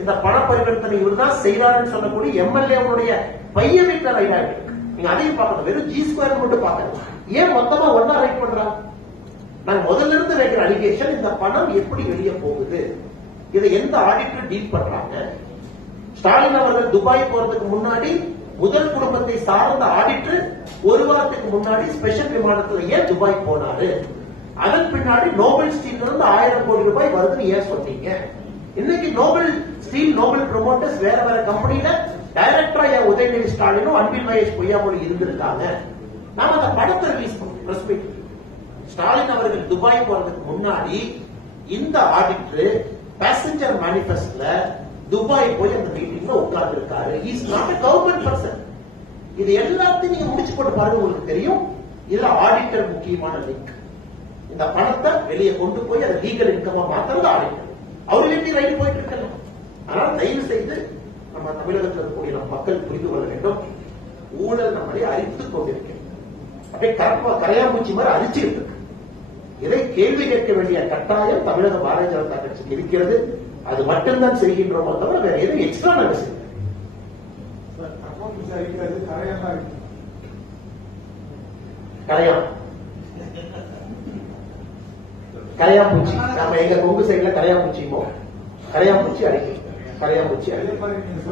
இந்த பண பரிவர்த்தனை இவர் தான் செய்யறாருன்னு சொல்லக்கூடிய எம்எல்ஏவுடைய பையன் வீட்டுல ரைட் ஆயிட்டு நீங்க அதையும் பார்க்கணும். வெறும் ஜி ஸ்கொயர் மட்டும் பார்க்கணும். ஏன் மொத்தமா ஒன்னா ரைட் பண்றாங்க? நாங்க முதல்ல இருந்து வைக்கிற அலிகேஷன், இந்த பணம் எப்படி வெளியே போகுது, இதை எந்த ஆடிட்டர் டீல் பண்றாங்க? ஸ்டாலின் அவர்கள் துபாய் போறதுக்கு முன்னாடி முதல் குடும்பத்தை சார்ந்த ஆடிட்டர் ஒரு வாரத்துக்கு முன்னாடி ஸ்பெஷல் விமானத்துல ஏன் துபாய் போனாரு? அதன் பின்னாடி நோபல் ஸ்டீல் இருந்து 1000 கோடி ரூபாய் வருதுன்னு ஏன் சொன்னீங்க? இன்னைக்கு நோபல் ஸ்டீல் நோபல் ப்ரொமோட்டர்ஸ் வேற வேற கம்பெனில டைரக்டரா உதயநிதி ஸ்டாலினும் அன்பில் மகேஷ் பொய்யாமொழி இருந்திருக்காங்க. நாம அந்த படத்தை ரிலீஸ் பண்ணோம். ஸ்டாலின் அவர்கள் துபாய் போறதுக்கு முன்னாடி இந்த ஆடிட்டர் பேசஞ்சர் மேனிபெஸ்ட்ல துபாய் போய் அந்த மீட்டிங்ல உட்கார்ந்து இருக்காரு. Is not a government person. இது எல்லாத்தையும் நீங்க முடிச்சு போட்டு பாருங்க, உங்களுக்கு தெரியும். இதுல ஆடிட்டர் முக்கியமான லிங்க். இந்த பணத்தை வெளியே கொண்டு போய் அதை லீகல் இன்கமா மாத்துறது ஆடிட்டர். அவரு எப்படி ரைட் போயிட்டு இருக்கலாம். ஆனால் தயவு செய்து நம்ம தமிழகத்தில் இருக்கக்கூடிய நம் மக்கள் புரிந்து கொள்ள வேண்டும். ஊழல் நம்மளை அரித்துக் கொண்டிருக்கிறது. அப்படியே கரையாம்பூச்சி மாதிரி அரிச்சுக்கிட்டு இருக்கு. இதை கேள்வி கேட்க வேண்டிய கட்டாயம் தமிழக பாரதிய ஜனதா கட்சிக்கு இருக்கிறது. அது மட்டும்தான் செய்கின்றோமோ தவிர வேற எதுவும் எக்ஸ்ட்ரா நாங்க செய்யணும். கரையாம்பூச்சி நம்ம எங்க கொங்கு சைட்ல கரையாம்பூச்சி அடிக்கும். கரையாம்பூச்சி அடிக்கும்.